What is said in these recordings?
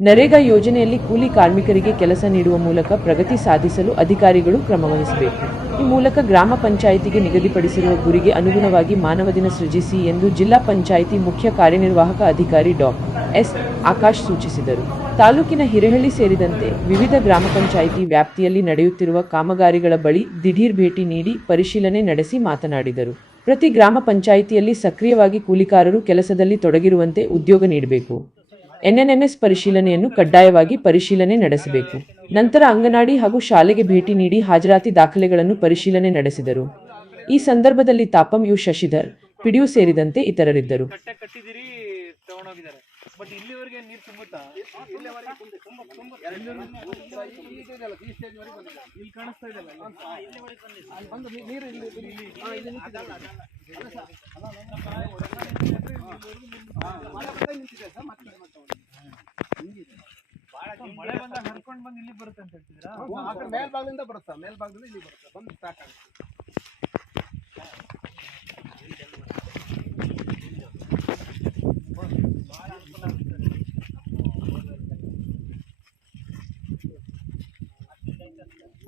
ನರೇಗಾ ಯೋಜನೆಯಲ್ಲಿ ಕೂಲಿ ಕಾರ್ಮಿಕರಿಗೆ ಕೆಲಸ ನೀಡುವ ಮೂಲಕ ಪ್ರಗತಿ ಸಾಧಿಸಲು ಅಧಿಕಾರಿಗಳು ಕ್ರಮ ವಹಿಸಬೇಕು. ಈ ಮೂಲಕ ಗ್ರಾಮ ಪಂಚಾಯಿತಿಗೆ ನಿಗದಿಪಡಿಸಿರುವ ಗುರಿಗೆ ಅನುಗುಣವಾಗಿ ಮಾನವ ದಿನ ಸೃಜಿಸಿ ಎಂದು ಜಿಲ್ಲಾ ಪಂಚಾಯಿತಿ ಮುಖ್ಯ ಕಾರ್ಯನಿರ್ವಾಹಕ ಅಧಿಕಾರಿ ಡಾ. ಎಸ್. ಆಕಾಶ್ ಸೂಚಿಸಿದರು. ತಾಲೂಕಿನ ಹಿರೇಹಳ್ಳಿ ಸೇರಿದಂತೆ ವಿವಿಧ ಗ್ರಾಮ ಪಂಚಾಯಿತಿ ವ್ಯಾಪ್ತಿಯಲ್ಲಿ ನಡೆಯುತ್ತಿರುವ ಕಾಮಗಾರಿಗಳ ಬಳಿ ದಿಢೀರ್ ಭೇಟಿ ನೀಡಿ ಪರಿಶೀಲನೆ ನಡೆಸಿ ಮಾತನಾಡಿದರು. ಪ್ರತಿ ಗ್ರಾಮ ಪಂಚಾಯಿತಿಯಲ್ಲಿ ಸಕ್ರಿಯವಾಗಿ ಕೂಲಿಕಾರರು ಕೆಲಸದಲ್ಲಿ ತೊಡಗಿರುವಂತೆ ಉದ್ಯೋಗ ನೀಡಬೇಕು. ಎನ್ಎನ್ಎಂಎಸ್ ಪರಿಶೀಲನೆಯನ್ನು ಕಡ್ಡಾಯವಾಗಿ ಪರಿಶೀಲನೆ ನಡೆಸಬೇಕು. ನಂತರ ಅಂಗನವಾಡಿ ಹಾಗೂ ಶಾಲೆಗೆ ಭೇಟಿ ನೀಡಿ ಹಾಜರಾತಿ ದಾಖಲೆಗಳನ್ನು ಪರಿಶೀಲನೆ ನಡೆಸಿದರು. ಈ ಸಂದರ್ಭದಲ್ಲಿ ತಾಪಂ ಯು. ಶಶಿಧರ್ ಪಿಡಿಯು ಸೇರಿದಂತೆ ಇತರರಿದ್ದರು. ಮಳೆ ಬಂದಾಗ ಹರ್ಕೊಂಡ್ ಬಂದು ಇಲ್ಲಿ ಬರುತ್ತೆ ಅಂತ ಹೇಳ್ತಿದ್ರಾ ಆ ಕಡೆ ಮೇಲ್ಭಾಗದಿಂದ ಬರುತ್ತಾ? ಮೇಲ್ಭಾಗದಿಂದ ಇಲ್ಲಿ ಬರುತ್ತೆ? ಬಂದು ಸ್ಟಾಕ್ ಆಗುತ್ತೆ.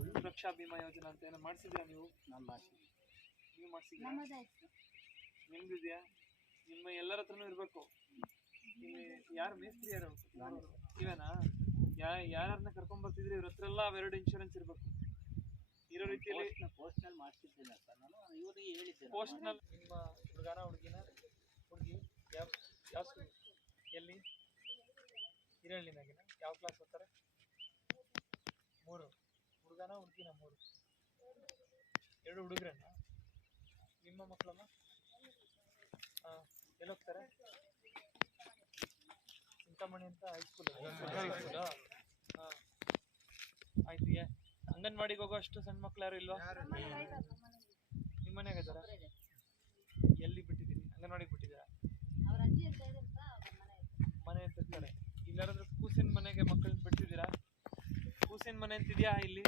ಸುರಕ್ಷಾ ಭೀಮಾ ಯೋಜನೆ ಅಂತ ಏನೋ ಮಾಡಿಸಿದ್ಯಾ ನೀವು? ನಾನು ಮಾಡಿಸಿ ನೀವು ಮಾಡಿಸಿದ್ಯಾ ನಿಮ್ದಿದೆಯಾ? ನಿಮ್ಮ ಎಲ್ಲರ ಹತ್ರನೂ ಇರಬೇಕು. ಯಾರು ಮೇಸ್ತ್ರಿ ಯಾರು ಇವೇನಾ? ಯಾ ಯಾರನ್ನ ಕರ್ಕೊಂಡ್ ಬರ್ತಿದ್ರಿ ಇವ್ರ ಹತ್ರ ಎಲ್ಲ ಅವೆರಡು ಇನ್ಶೂರೆನ್ಸ್ ಇರಬೇಕು. ಇರೋ ರೀತಿಯಲ್ಲಿ ಪೋಸ್ಟ್ನಲ್ಲಿ ಮಾಡ್ತಿದ್ದೀನಿ ಸರ್ ನಾನು ಇವರಿಗೆ ಹೇಳಿದ್ದೆ ಪೋಸ್ಟ್ನಲ್ಲಿ ನಿಮ್ಮ ಹುಡುಗನ ಹುಡುಗಿನ ಹುಡುಗಿ ಯಾವ ಯಾವ ಸ್ಕೂಲ್ ಎಲ್ಲಿ? ಹಿರಳ್ಳಿನಾಗಿನ ಯಾವ ಕ್ಲಾಸ್ ಓದ್ತಾರೆ? ಮೂರು. ಹುಡುಗನ ಹುಡುಗಿನ ಮೂರು. ಎರಡು ಹುಡುಗರನ್ನ. ನಿಮ್ಮ ಮಕ್ಕಳಮ್ಮ ಹಾಂ ಎಲ್ಲಿ ಚಿಂತಾಮಣಿ ಅಂತ ಹೈಸ್ಕೂಲ್ ಆಯ್ತು ಅಂಗನವಾಡಿಗೆ ಹೋಗೋ ಅಷ್ಟು ಸಣ್ಣ ಮಕ್ಳು ಯಾರು ಇಲ್ವಾ? ನಿಮ್ಮ ಮನೆಯಾಗ ಇದ್ದಾರಾ ಎಲ್ಲಿ ಬಿಟ್ಟಿದ್ದೀರಿ ಅಂಗನವಾಡಿಗೆ ಬಿಟ್ಟಿದ್ದೀರಾ ಮನೆ ಅಂತ ಇರ್ತಾರೆ. ಇಲ್ಲಾರಾದ್ರೂ ಕೂಸಿನ ಮನೆಗೆ ಮಕ್ಕಳನ್ನ ಬಿಟ್ಟಿದ್ದೀರಾ? ಕೂಸಿನ ಮನೆ ಅಂತಿದ್ಯಾ ಇಲ್ಲಿ?